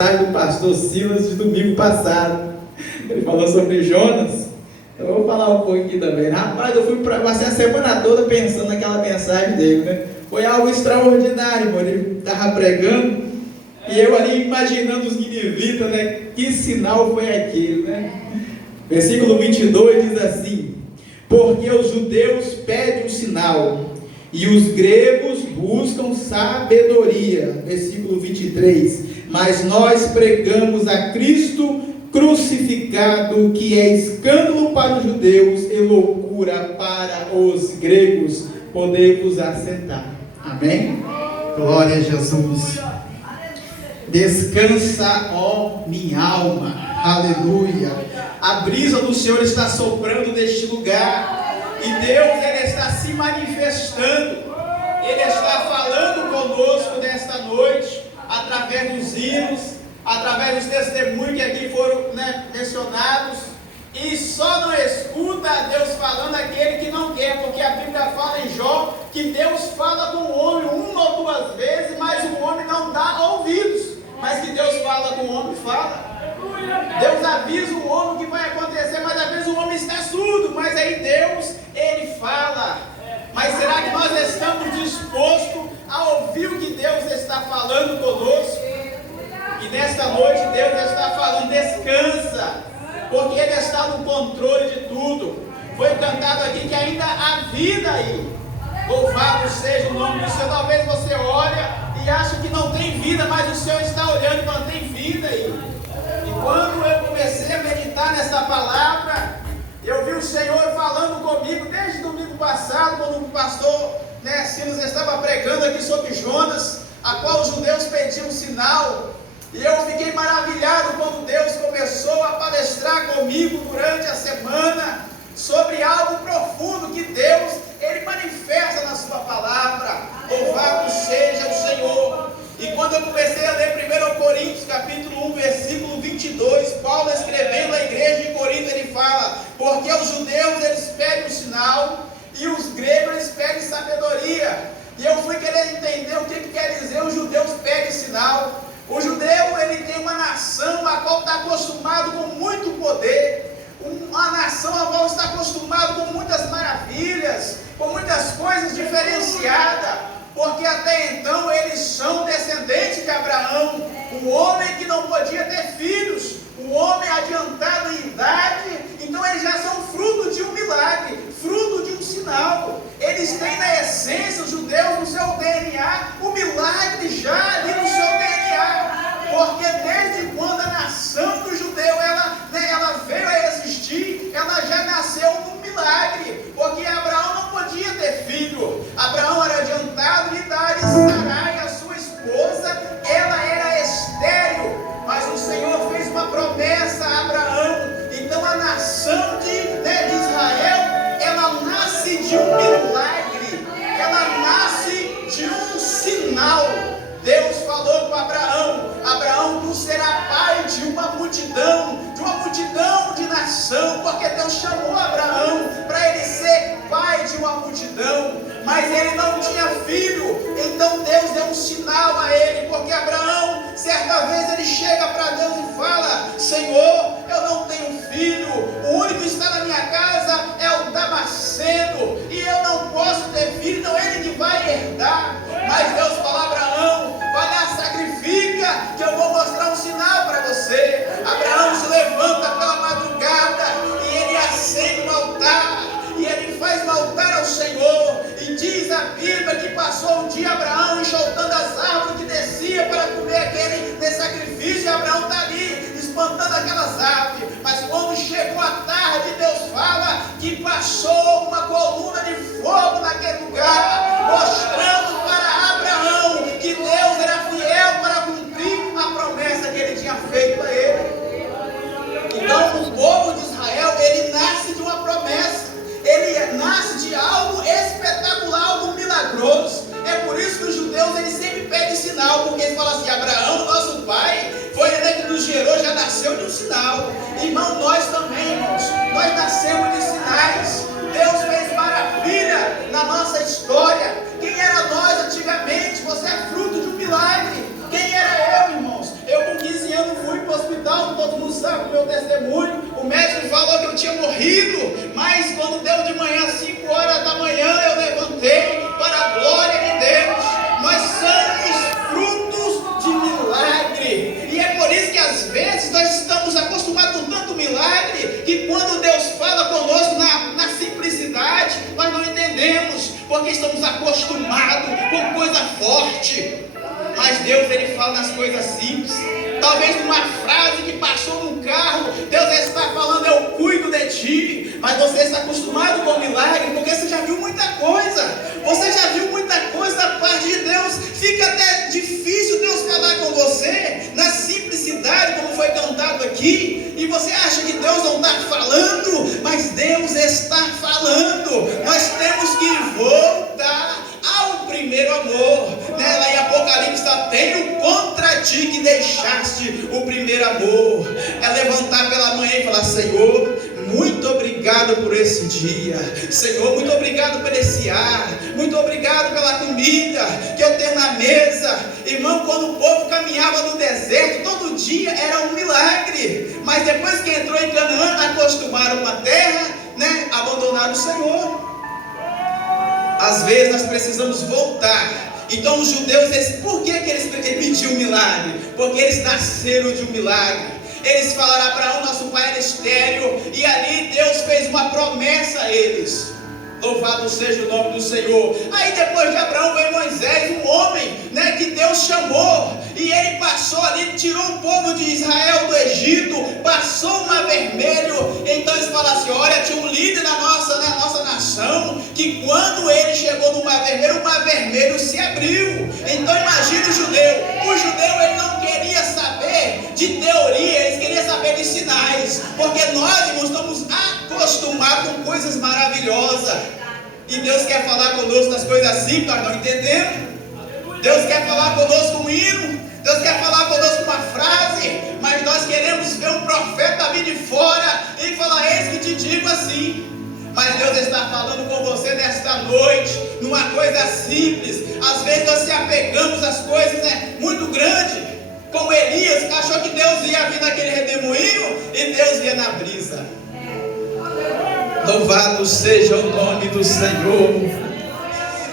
Do pastor Silas de domingo passado. Ele falou sobre Jonas. Eu vou falar um pouco aqui também. Rapaz, passei a semana toda pensando naquela mensagem dele, né? Foi algo extraordinário, mano. Ele estava pregando e eu ali imaginando os ninivitas, né? Que sinal foi aquele, né? Versículo 22 diz assim: porque os judeus pedem um sinal e os gregos buscam sabedoria. Versículo 23: mas nós pregamos a Cristo crucificado, que é escândalo para os judeus e loucura para os gregos. Podemos assentar. Amém? Glória a Jesus. Descansa, ó minha alma. Aleluia. A brisa do Senhor está soprando neste lugar e Deus, Ele está se manifestando. Ele está falando conosco nesta noite, através dos hinos, através dos testemunhos que aqui foram mencionados. E só não escuta Deus falando aquele que não quer, porque a Bíblia fala em Jó que Deus fala com o homem uma ou duas vezes, mas o homem não dá ouvidos. Mas que Deus fala com o homem, fala. Deus avisa o homem que vai acontecer, mas às vezes o homem está surdo, mas aí Deus, Ele fala. Mas será que nós estamos dispostos a ouvir o que Deus está falando conosco? E nesta noite Deus está falando: descansa, porque Ele está no controle de tudo. Foi cantado aqui que ainda há vida aí. Louvado seja o nome do Senhor. Talvez você olha e acha que não tem vida, mas o Senhor está olhando e falando: tem vida aí. E quando eu comecei a meditar nessa palavra, eu vi o Senhor falando comigo desde domingo passado, quando o pastor Silas estava pregando aqui sobre Jonas, a qual os judeus pediam um sinal. E eu fiquei maravilhado quando Deus começou a palestrar comigo durante a semana sobre algo profundo que Deus, Ele manifesta na sua palavra. Louvado seja o Senhor. E quando eu comecei a ler 1 Coríntios capítulo 1, versículo 22, Paulo escrevendo à igreja de Corinto, ele fala: porque os judeus eles pedem um sinal e os gregos eles pedem sabedoria. E eu fui querer entender o que quer dizer os judeus pedem sinal. O judeu ele tem uma nação a qual está acostumado com muito poder, uma nação a qual está acostumado com muitas maravilhas, com muitas coisas diferenciadas. Porque até então eles são descendentes de Abraão, um homem que não podia ter filhos, um homem adiantado em idade. Então eles já são fruto de um milagre, fruto de um sinal. Eles têm na essência, os judeus, no seu DNA, o milagre já ali no seu DNA. Porque desde quando a nação do judeu ela veio a existir, ela já nasceu num milagre. Porque Abraão não podia ter filho. Abraão era adiantado em idade. Sarai, a sua esposa, ela era estéril. Mas o Senhor fez uma promessa a Abraão. Então a nação de Israel, ela nasce de um milagre. Ela nasce de um sinal. Deus falou para Abraão: Abraão, tu serás pai de uma multidão de nação. Porque Deus chamou Abraão para ele ser pai de uma multidão, mas ele não tinha filho. Então Deus deu um sinal a ele, porque Abraão, certa vez ele chega para Deus e fala: Senhor, eu não tenho filho, o único que está na minha casa é o Damasceno, e eu não posso ter filho, então ele que vai herdar. Mas Deus fala: Abraão, vai lá, sacrifica, que eu vou mostrar um sinal para você. Abraão se levanta pela madrugada e ele acende um altar, e ele faz um altar ao Senhor. E diz a Bíblia que passou um dia Abraão enxotando as árvores que descia para comer aquele sacrifício, e Abraão está ali espantando aquelas árvores. Mas quando chegou a tarde, Deus fala que passou uma coluna de fogo naquele lugar, mostrando para Abraão que Deus era fiel para cumprir a promessa que ele tinha feito a ele. Então o povo de Israel, ele nasce de uma promessa, ele nasce de algo espetacular, algo milagroso. É por isso que os judeus eles sempre pedem sinal, porque eles falam assim: Abraão, nosso pai, foi ele que nos gerou, já nasceu de um sinal. Irmão, nós também, irmãos, nós nascemos de sinais. Deus fez maravilha na nossa história. Quem era nós antigamente? Você é fruto de um milagre. Quem era eu, irmãos? Eu com 15 anos sabe o meu testemunho. O médico falou que eu tinha morrido, mas quando deu de manhã, 5 horas da manhã, eu levantei para a glória de Deus. Nós somos frutos de milagre, e é por isso que às vezes nós estamos acostumados com tanto milagre, que quando Deus fala conosco na simplicidade, nós não entendemos, porque estamos acostumados com coisa forte. Mas Deus, Ele fala nas coisas simples. Talvez numa frase que passou num carro, Deus está falando, eu cuido de ti. Mas você está acostumado com o milagre, porque você já viu muita coisa. Você já viu muita coisa da parte de Deus. Fica até difícil Deus falar com você na simplicidade, como foi cantado aqui. E você acha que Deus não está falando, mas Deus está falando. Nós temos que voltar ao primeiro amor, né? Lá em Apocalipse está: tenho contra ti que deixaste o primeiro amor. É levantar pela manhã e falar: Senhor, muito obrigado por esse dia. Senhor, muito obrigado por esse ar. Muito obrigado pela comida que eu tenho na mesa. Irmão, quando o povo caminhava no deserto, todo dia era um milagre. Mas depois que entrou em Canaã, acostumaram com a terra, né? Abandonaram o Senhor. Às vezes nós precisamos voltar. Então os judeus, por que eles pediam um milagre? Porque eles nasceram de um milagre. Eles falaram: Abraão, nosso pai era estéril, e ali Deus fez uma promessa a eles. Louvado seja o nome do Senhor. Aí depois de Abraão veio Moisés, um homem, né, que Deus chamou, e ele passou ali, tirou o povo de Israel do Egito, passou o Mar Vermelho. Então eles falaram assim: olha, tinha um líder na nossa nação, que quando ele chegou no Mar Vermelho se abriu. Então imagina o judeu ele não queria saber de teoria, eles queriam saber de sinais, porque nós, irmãos, estamos acostumados com coisas maravilhosas, e Deus quer falar conosco das coisas assim, nós não entendemos. Deus quer falar conosco um hino, Deus quer falar conosco uma frase, mas nós queremos ver um profeta vir de fora e falar: eis que te digo assim. Mas Deus está falando com você nesta noite, numa coisa simples. Às vezes nós se apegamos às coisas, né, muito grandes, como Elias, que achou que Deus ia vir naquele redemoinho, e Deus ia na brisa. Louvado seja o nome do Senhor.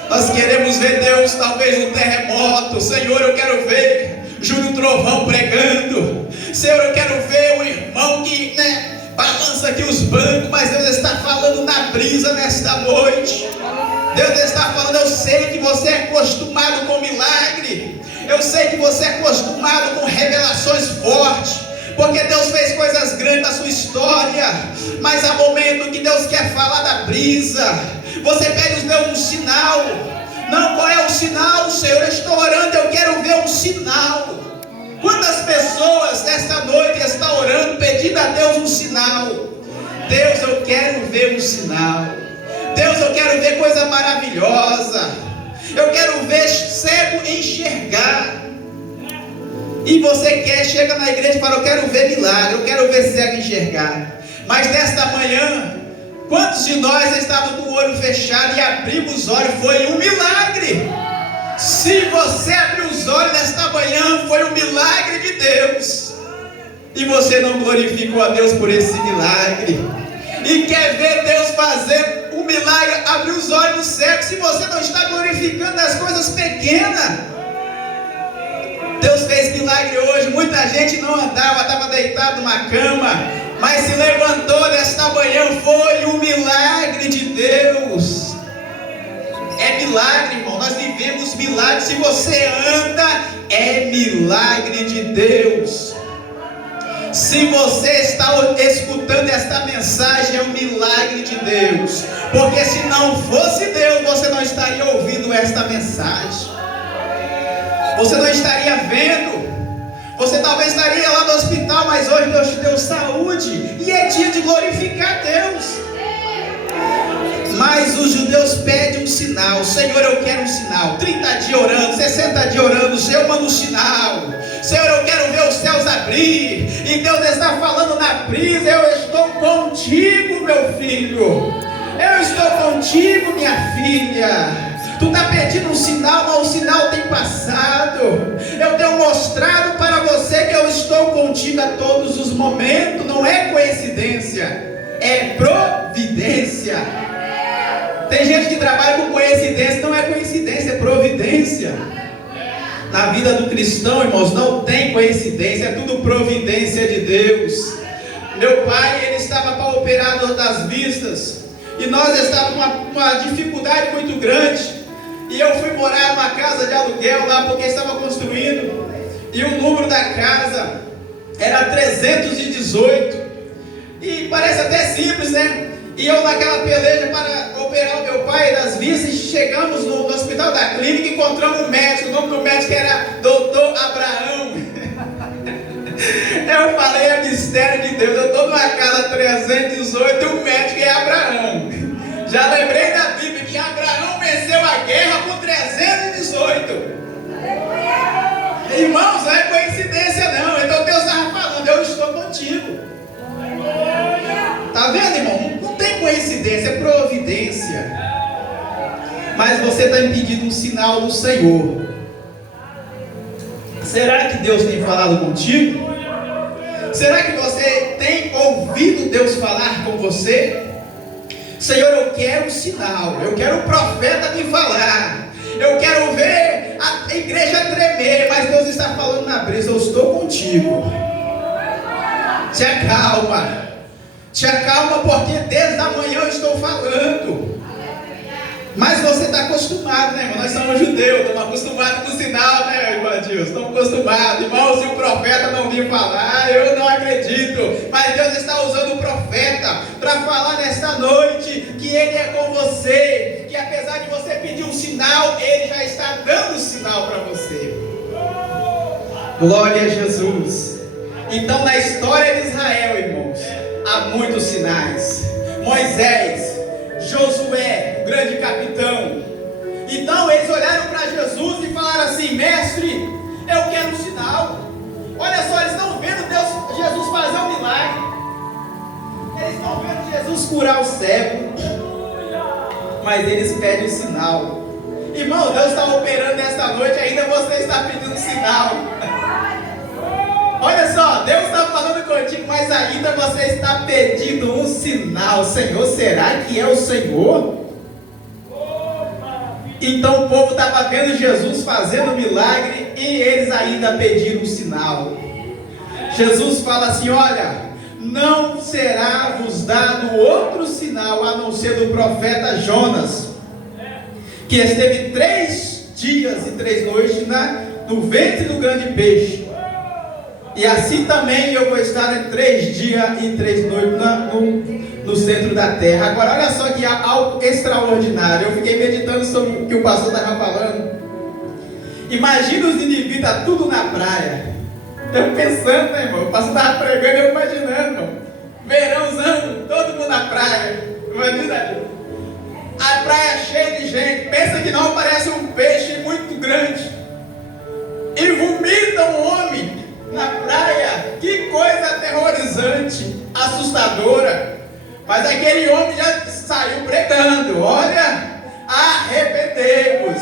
Nós queremos ver Deus, talvez um terremoto. Senhor, eu quero ver Júlio Trovão pregando. Senhor, eu quero ver o irmão que, né, balança aqui os bancos. Mas Deus está falando na brisa nesta noite. Deus está falando: eu sei que você é acostumado com milagre, eu sei que você é acostumado com revelações fortes, porque Deus fez coisas grandes na sua história. Mas há momento que Deus quer falar da brisa. Você pede os Deus um sinal. Não, qual é o sinal? Senhor, eu estou orando, eu quero ver um sinal. Quantas pessoas nesta noite estão orando, pedindo a Deus um sinal? Deus, eu quero ver um sinal. Deus, eu quero ver coisa maravilhosa. Eu quero ver cego enxergar. E você chega na igreja e fala: eu quero ver milagre, eu quero ver cego enxergar. Mas nesta manhã, quantos de nós estavam com o olho fechado e abrimos os olhos? Foi um milagre. Se você abriu os olhos nesta manhã, foi um milagre de Deus. E você não glorificou a Deus por esse milagre. E quer ver Deus fazer um milagre, abrir os olhos do cego, se você não está glorificando as coisas pequenas. Deus fez milagre hoje. Muita gente não andava, estava deitado numa cama, mas se levantou nesta manhã. Foi um milagre de Deus. É milagre, irmão. Nós vivemos milagres. Se você anda, é milagre de Deus. Se você está escutando esta mensagem, é um milagre de Deus. Porque se não fosse Deus, você não estaria ouvindo esta mensagem. Você não estaria vendo. Você talvez estaria lá no hospital, mas hoje Deus te deu saúde, e é dia de glorificar Deus. Mas os judeus pedem um sinal. Senhor, eu quero um sinal. 30 dias orando, 60 dias orando. Senhor, manda um sinal. Senhor, eu quero ver os céus abrir. E Deus está falando na brisa: eu estou contigo, meu filho. Eu estou contigo, minha filha. Tu está pedindo um sinal, mas o sinal tem passado. Eu tenho mostrado para você que eu estou contigo a todos os momentos. Não é coincidência, é providência. Tem gente que trabalha com coincidência. Não é coincidência, é providência. Na vida do cristão, irmãos, não tem coincidência, é tudo providência de Deus. Meu pai, ele estava para operar das vistas, e nós estávamos com uma dificuldade muito grande, e eu fui morar numa casa de aluguel lá, porque estava construindo, e o número da casa era 318, e parece até simples, né? E eu naquela peleja para operar o meu pai das vistas, chegamos no hospital da clínica e encontramos um médico. O nome do médico era Dr. Abraão. Eu falei, é mistério de Deus. Eu estou numa casa 318 e o médico é Abraão. Já lembrei da Bíblia que Abraão venceu a guerra com 318. Irmãos, não é coincidência não. Então Deus estava falando, eu estou contigo. Está vendo, irmão? Não tem coincidência, é providência. Mas você está impedindo um sinal do Senhor. Será que Deus tem falado contigo? Será que você tem ouvido Deus falar com você? Senhor, eu quero um sinal, eu quero um profeta me falar, eu quero ver a igreja tremer, mas Deus está falando na brisa, eu estou contigo. Te acalma, porque desde a manhã eu estou falando. Mas você está acostumado, né, irmão? Nós somos judeus, estamos acostumados com o sinal, né, irmão Deus? Estamos acostumados. Irmão, se o profeta não vir falar, eu não acredito. Mas Deus está usando o profeta para falar nesta noite que Ele é com você. Que apesar de você pedir um sinal, Ele já está dando o sinal para você. Glória a Jesus. Então, na história de Israel, irmãos, há muitos sinais. Moisés, Josué, o grande capitão. Então eles olharam para Jesus e falaram assim: mestre, eu quero um sinal. Olha só, eles estão vendo Jesus fazer um milagre. Eles estão vendo Jesus curar o cego, mas eles pedem um sinal. Irmão, Deus está operando nesta noite, ainda você está pedindo um sinal. Olha só, Deus está falando contigo, mas ainda você está pedindo um sinal. Senhor, será que é o Senhor? Então o povo estava vendo Jesus fazendo milagre e eles ainda pediram um sinal. Jesus fala assim: olha, não será vos dado outro sinal a não ser do profeta Jonas, que esteve 3 dias e 3 noites no ventre do grande peixe. E assim também eu vou estar em 3 dias e 3 noites no centro da terra. Agora olha só que há algo extraordinário. Eu fiquei meditando sobre o que o pastor estava falando. Imagina os indivíduos tudo na praia. Eu pensando, né, irmão? O pastor estava pregando e eu imaginando, irmão. Verãozão, todo mundo na praia. Imagina a praia cheia de gente. Pensa que não parece um peixe muito grande. E vomita um homem na praia. Que coisa aterrorizante, assustadora. Mas aquele homem já saiu pregando: olha, arrependei-vos.